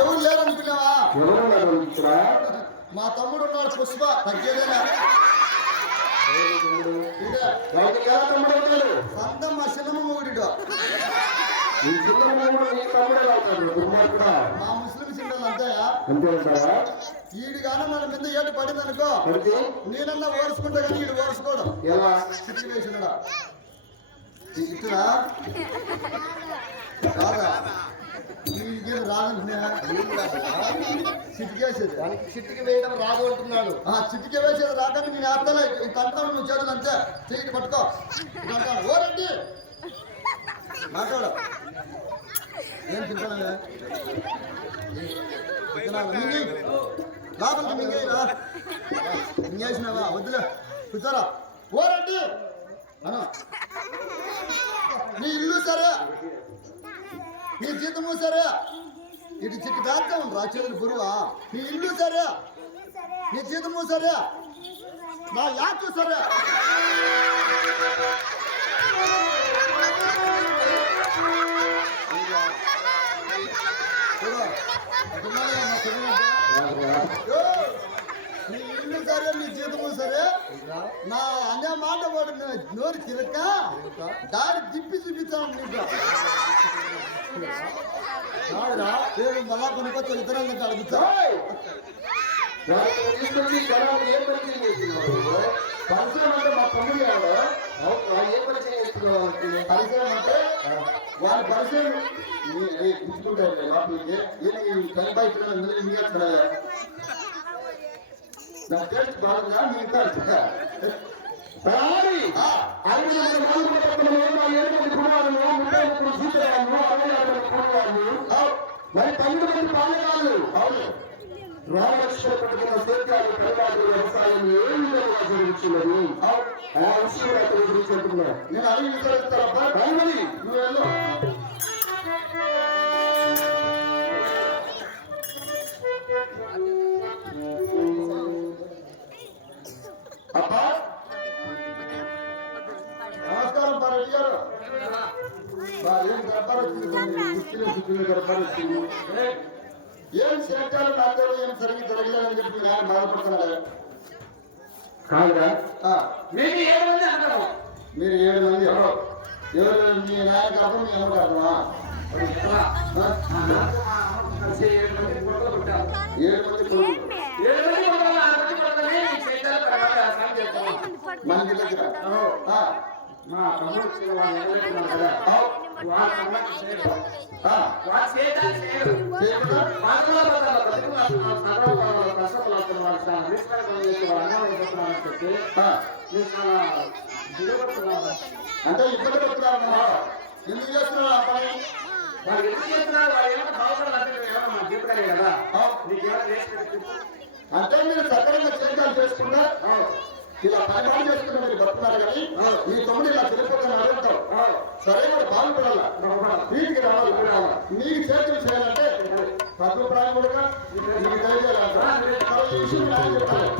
ఎవరు లేరు అనుకున్నావా? ఎవరు మా తమ్ముడు ఉన్నాడు పుష్ప, తగ్గేదేనా? సంతం మా చిన్నమ్మ మొగుడు. మా ముస్లిం చిండలు అంతేయా? ఈడు కానీ మన మీద ఏటు పడింది అనుకో, నేనన్నా ఓర్చుకుంటా కానీ ఈడు ఓర్చుకోవడం చిట్టి వేసినాడా? ఇట్టురా కాదా? నీకేం రాదంటున్నా? చిటికేసేది చిట్టికి వేయడం రాదు అంటున్నాడు. చిటికే వేసేది రాకంటే నేను అర్థలే కంటాను. నువ్వు చేతులు అంతే చెయ్యి పట్టుకో అంటాను. ఓరండి మాట్లాడు. ఏం తింటాను లోపలికి మింగేయరా? మింగేసినావా? వద్దులే కూర్చోరా. ఓరండి అను. నీ ఇల్లు సరే, నీ జీతము సరే, ఇటు చిట్టి దాకా రా చేతులు గురువా. నీ ఇల్లు సరే, నీ జీతము సరే, నా యాకు సరే. నీ ఇల్లు సరే, నీ జీతము సరే, నా అనే మాట వాడు నోరు చిరక దారి తిప్పి చూపిస్తాను నీకు. నేను మళ్ళా కొనుక్కొచ్చి ఇతరులంటే అడుగుతా. పరిశ్రమ అంటే మా తమ్ముడు ఏ పరిచయం చేస్తున్నావు? పరిశ్రమ అంటే వాళ్ళ పరిచయం గుర్తుకుంటారు. నా టేస్ట్ బాగుందా? మిగతా మరి 12 మంది పాలకాలు రామలక్ష్మణ పట్టుకున్న సేద్యాలు పరివారు వ్యవసాయం ఏ విధంగా జరుగుతున్నది ఆ విషయంలో తెలియజేస్తున్నా. నేను అడిగి విచారిస్తారబ్బా. నువ్వు వెళ్ళు. అబ్బా నమస్కారం పారెడ్డి గారు. ఏం దర్బారు వచ్చింది? దర్బారు వచ్చింది. ఏం సేద్యాలు నాతో ఏం సరిగ్గా జరగలేదని చెప్పి నేను బాధపడుతున్నాడు. కాదురా, మీరు 7 మంది అంటారు. మీరు 7 మంది ఎవరు? మీ నాయకు అర్థం, మీ అమ్మకు అర్థమా? 7 మంది కొడుకులు. మన దగ్గర మా తమ్ముడు కదా అంటే ఇబ్బంది పెడుతున్నారు. ఎందుకు చేస్తున్నారు ఆ పని? వాళ్ళు ఎందుకు చేస్తున్నారు? వాళ్ళు ఏమైనా బాగుపడాలి మా జీవితాలే కదా. అంటే మీరు సక్రమంగా సేద్యాలు చేసుకుంటా ఇలా పని చేసుకుంటే మీరు బతుకున్నారు కానీ ఈ తమ్ముడు ఇలా తెలిపోతున్నారు అడుగుతావు. సరే మరి బాగుపడాలా, వీటికి రావాలి. నీకు చేతులు చేయాలంటే తక్కువ ప్రాయం కూడా నీకు తెలియజేయాలి. ఈ విషయం నేను చెప్తాను.